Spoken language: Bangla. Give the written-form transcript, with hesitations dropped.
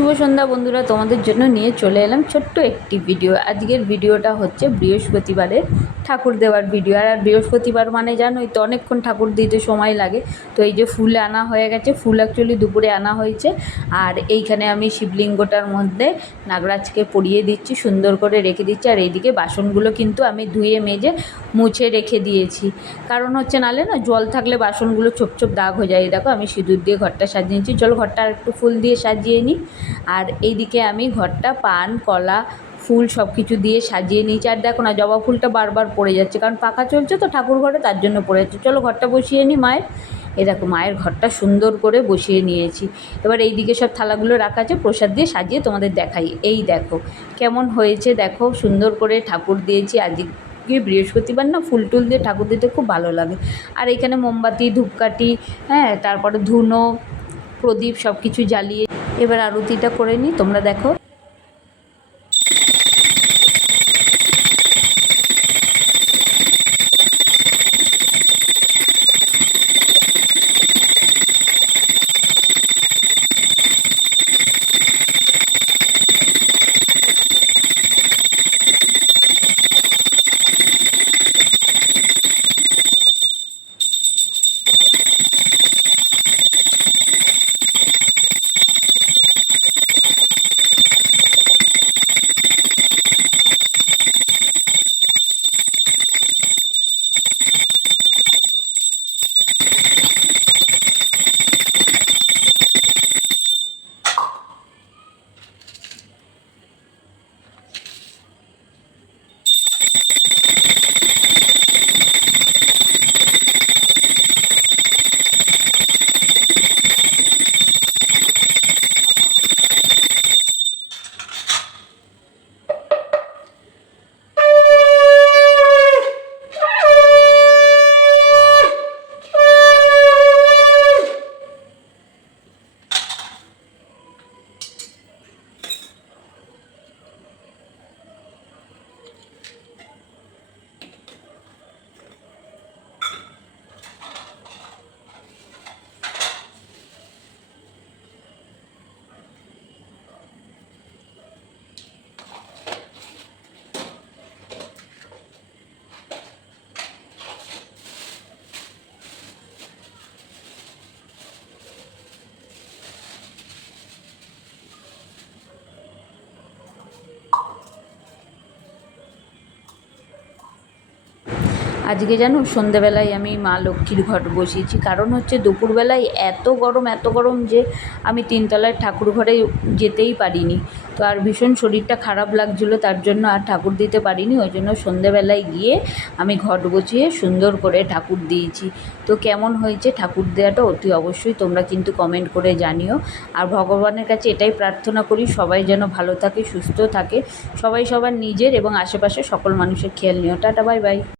শুভ সন্ধ্যা বন্ধুরা, তোমাদের জন্য নিয়ে চলে এলাম ছোট্ট একটি ভিডিও। আজকের ভিডিওটা হচ্ছে বৃহস্পতিবারের ঠাকুর দেওয়ার ভিডিও। আর বৃহস্পতিবার মানে জানোই তো অনেকক্ষণ ঠাকুর দিতে সময় লাগে। তো এই যে ফুল আনা হয়ে গেছে, ফুল অ্যাকচুয়ালি দুপুরে আনা হয়েছে। আর এইখানে আমি শিবলিঙ্গটার মধ্যে নাগরাজকে পরিয়ে দিচ্ছি, সুন্দর করে রেখে দিচ্ছি। আর এইদিকে বাসনগুলো কিন্তু আমি ধুয়ে মেজে মুছে রেখে দিয়েছি, কারণ হচ্ছে নাহলে না জল থাকলে বাসনগুলো ছোপ ছোপ দাগ হয়ে যায়। দেখো আমি সিঁদুর দিয়ে ঘরটা সাজিয়ে নিচ্ছি, চলো ঘরটা আর একটু ফুল দিয়ে সাজিয়ে নিই। আর এইদিকে আমি ঘরটা পান কলা ফুল সব কিছু দিয়ে সাজিয়ে নিয়েছি। আর দেখো না জবা ফুলটা বারবার পড়ে যাচ্ছে, কারণ পাখা চলছে তো ঠাকুর ঘরে, তার জন্য পড়ে যাচ্ছে। চলো ঘরটা বসিয়ে নিই মায়ের। এই দেখো মায়ের ঘরটা সুন্দর করে বসিয়ে নিয়েছি। এবার এই দিকে সব থালাগুলো রাখা আছে, প্রসাদ দিয়ে সাজিয়ে তোমাদের দেখাই। এই দেখো কেমন হয়েছে, দেখো সুন্দর করে ঠাকুর দিয়েছি। আজকে বৃহস্পতিবার না, ফুল টুল দিয়ে ঠাকুর দিতে খুব ভালো লাগে। আর এখানে মোমবাতি ধূপকাঠি, হ্যাঁ, তারপরে ধুনো প্রদীপ সব কিছু জ্বালিয়ে এবার আরতিটা করে নিই, তোমরা দেখো। আজকে জানো সন্ধেবেলায় আমি মা লক্ষ্মীর ঘট বসিয়েছি, কারণ হচ্ছে দুপুরবেলায় এত গরম যে আমি তিনতলায় ঠাকুর ঘরে যেতেই পারিনি। তো আর ভীষণ শরীরটা খারাপ লাগছিলো, তার জন্য আর ঠাকুর দিতে পারিনি। ওই জন্য সন্ধেবেলায় গিয়ে আমি ঘট বসিয়ে সুন্দর করে ঠাকুর দিয়েছি। তো কেমন হয়েছে ঠাকুর দেওয়াটা অতি অবশ্যই তোমরা কিন্তু কমেন্ট করে জানিও। আর ভগবানের কাছে এটাই প্রার্থনা করি, সবাই যেন ভালো থাকে সুস্থ থাকে, সবাই সবার নিজের এবং আশেপাশে সকল মানুষের খেয়াল নিও। Tata, bye bye.